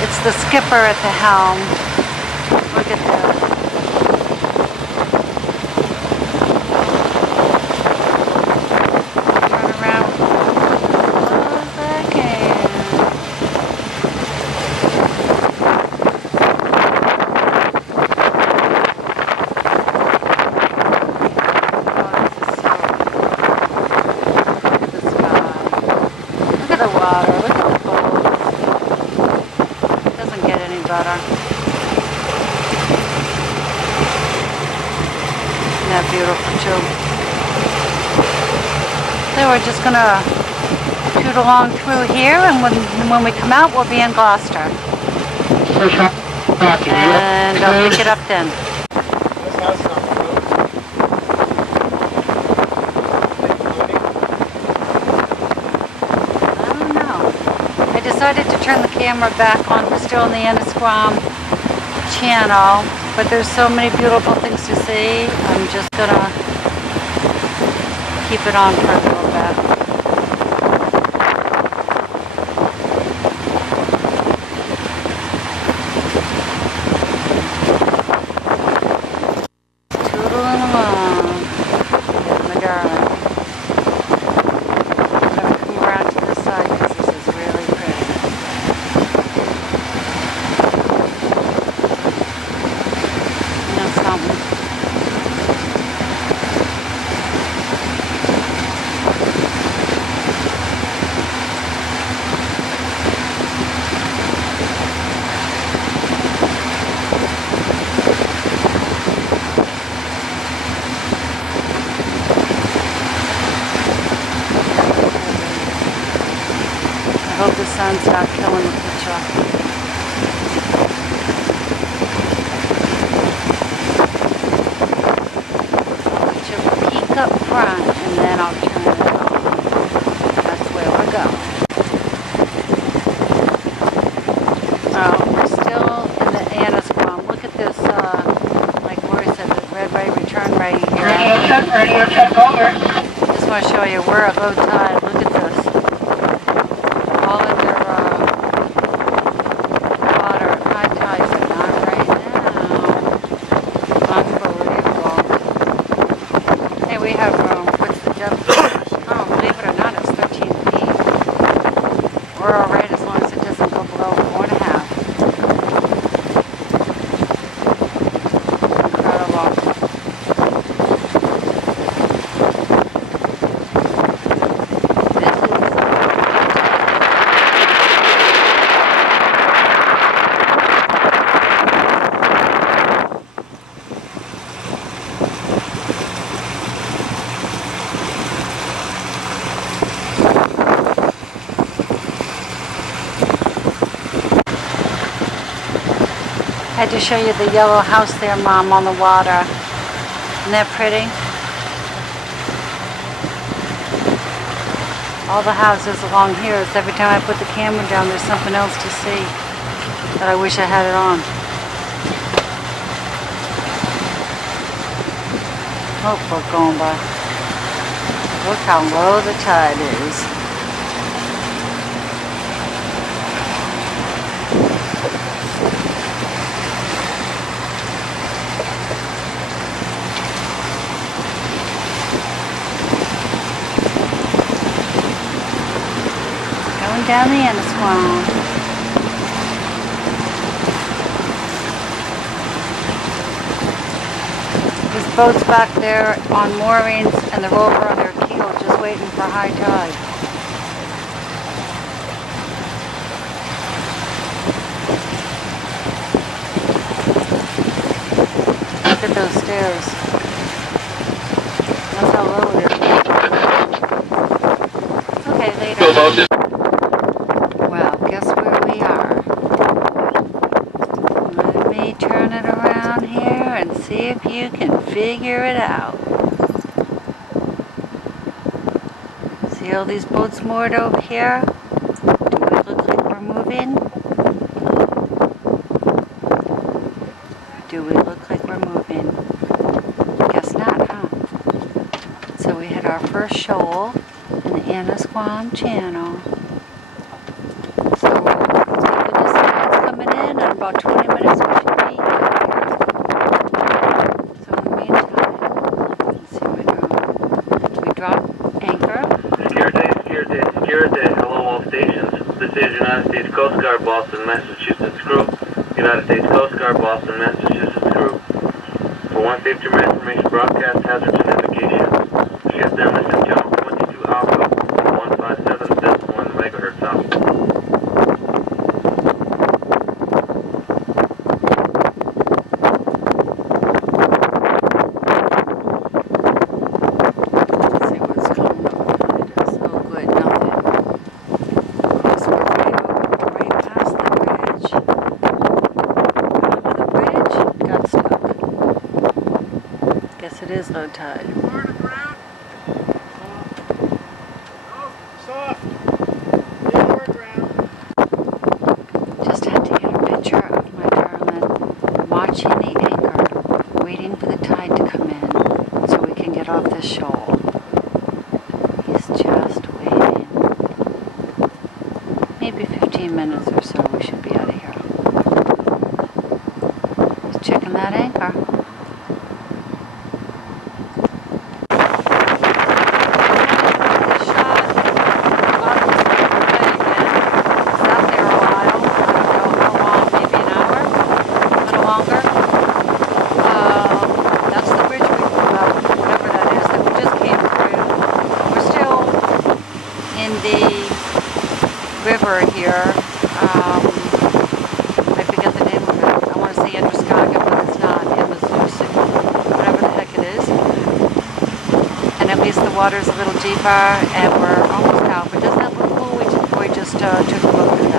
It's the skipper at the helm. Look at this. Turn around as I can. Oh, this is so... Look at the sky. Look at the water. Look at the boats. It doesn't get any better. Isn't that beautiful too? So we're just gonna shoot along through here, and when we come out, we'll be in Gloucester. And I'll pick it up then. I don't know. I decided to turn the camera back on. We're still on the Annisquam channel, but there's so many beautiful things to see. I'm just gonna keep it on for a little bit. Tootling along, my darling. I'm gonna come around to this side because this is really pretty. That's something. I hope the sun's not killing the picture. I'll let you peek up front and then I'll turn it on. That's where we're going. Oh, we're still in the Annisquam. Look at this, like Lori said, the red ray return right here. Radio check over. Just want to show you we're at low tide. Look at this. All of their water at high tide, but not right now. Unbelievable. Hey, we have what's the depth? Oh, believe it or not, it's 13 feet. We're all right as long as it doesn't go below 4.5. Incredible. I had to show you the yellow house there, Mom, on the water. Isn't that pretty? All the houses along here, it's every time I put the camera down, there's something else to see that I wish I had it on. Oh, we're going by. Look how low the tide is. Down the Annisquam. This boat's back there on moorings and they're over on their keel just waiting for high tide. Look at those stairs. That's how low it is. Okay, later. Well, guess where we are? Let me turn it around here and see if you can figure it out. See all these boats moored over here? Do we look like we're moving? Do we look like we're moving? Guess not, huh? So we hit our first shoal in the Annisquam Channel. So, thank goodness the tide's about 20 minutes we should be here. So in the meantime, let's see what we're doing. We drop anchor. Security, hello all stations. This is United States Coast Guard, Boston, Massachusetts group. United States Coast Guard, Boston, Massachusetts group. For one safety information broadcast hazard to navigation. Shift their mission channel 22 Alpha, 157.1 megahertz Alpha. It is low tide. Just had to get a picture of my darling watching the anchor, waiting for the tide to come in so we can get off the shoal. He's just waiting. Maybe 15 minutes or so we should be out of here. He's checking that anchor. River here. I forget the name of it. I want to say Annisquam, but it's not. Whatever the heck it is. And at least the water's a little deeper, and we're almost out. But doesn't that look cool? We just took a look at that.